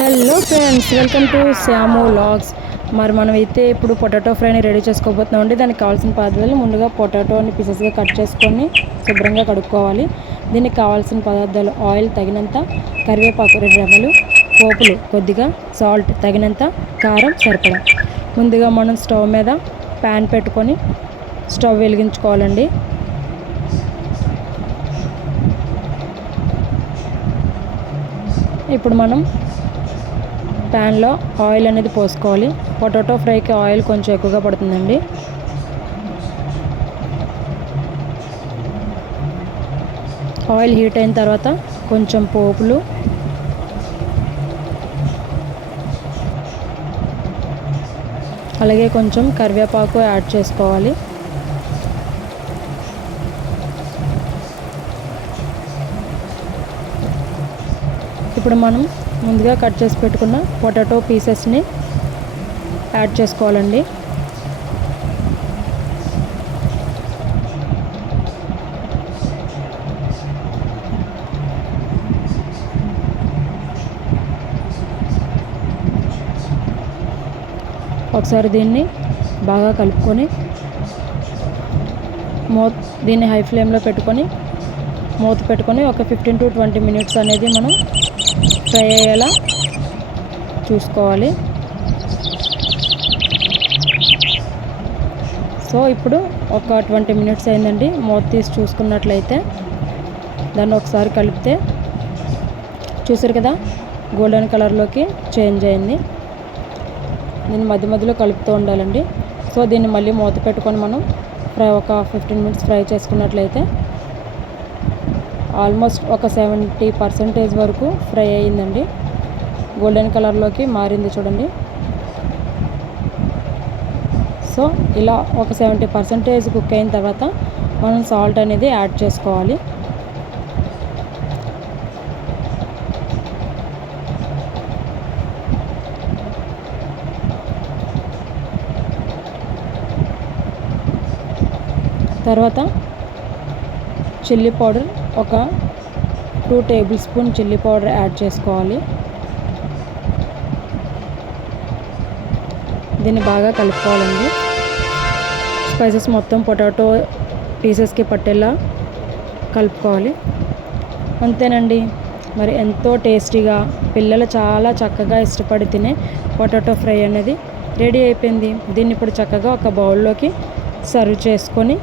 Hello friends, welcome to Shyam vlogs. మరి మనమైతే ఇప్పుడు పొటాటో ఫ్రైని రెడీ చేసుకోబోతున్నాం అండి. దానికి కావాల్సిన పదార్థాలు ముందుగా పొటాటోని పీసెస్గా కట్ చేసుకొని శుభ్రంగా కడుక్కోవాలి. దీనికి కావాల్సిన పదార్థాలు ఆయిల్ తగినంత, కరివేపాకు 2 రెమ్మలు, పోపులు కొద్దిగా, సాల్ట్ తగినంత, కారం సరిపడా. ముందుగా మనం స్టవ్ మీద ప్యాన్ పెట్టుకొని స్టవ్ వెలిగించుకోవాలండి. ఇప్పుడు మనం ప్యాన్లో ఆయిల్ అనేది పోసుకోవాలి. పొటాటో ఫ్రైకి ఆయిల్ కొంచెం ఎక్కువగా పడుతుందండి. ఆయిల్ హీట్ అయిన తర్వాత కొంచెం పోపులు, అలాగే కొంచెం కరివేపాకు యాడ్ చేసుకోవాలి. ఇప్పుడు మనం ముందుగా కట్ చేసి పెట్టుకున్న పొటాటో పీసెస్ని యాడ్ చేసుకోవాలండి. ఒకసారి దీన్ని బాగా కలుపుకొని దీన్ని హై ఫ్లేమ్లో పెట్టుకొని మూత పెట్టుకొని ఒక 15 to 20 minutes అనేది మనం ఫ్రై అయ్యేలా చూసుకోవాలి. సో ఇప్పుడు ఒక 20 minutes అయిందండి. మూత తీసి చూసుకున్నట్లయితే దాన్ని ఒకసారి కలిపితే చూసారు కదా, గోల్డెన్ కలర్లోకి చేంజ్ అయింది. దీన్ని మధ్య మధ్యలో కలుపుతూ ఉండాలండి. సో దీన్ని మళ్ళీ మూత పెట్టుకొని మనం ఒక 15 minutes ఫ్రై చేసుకున్నట్లయితే ఆల్మోస్ట్ ఒక 70% వరకు ఫ్రై అయ్యిందండి. గోల్డెన్ కలర్లోకి మారింది చూడండి. సో ఇలా ఒక 70% కుక్ అయిన తర్వాత మనం సాల్ట్ అనేది యాడ్ చేసుకోవాలి. తర్వాత చిల్లీ పౌడర్ ఒక 2 tablespoon చిల్లీ పౌడర్ యాడ్ చేసుకోవాలి. దీన్ని బాగా కలుపుకోవాలండి. స్పైసెస్ మొత్తం పొటాటో పీసెస్కి పట్టేలా కలుపుకోవాలి. అంతేనండి, మరి ఎంతో టేస్టీగా పిల్లలు చాలా చక్కగా ఇష్టపడి తినే పొటాటో ఫ్రై అనేది రెడీ అయిపోయింది. దీన్ని ఇప్పుడు చక్కగా ఒక బౌల్లోకి సర్వ్ చేసుకొని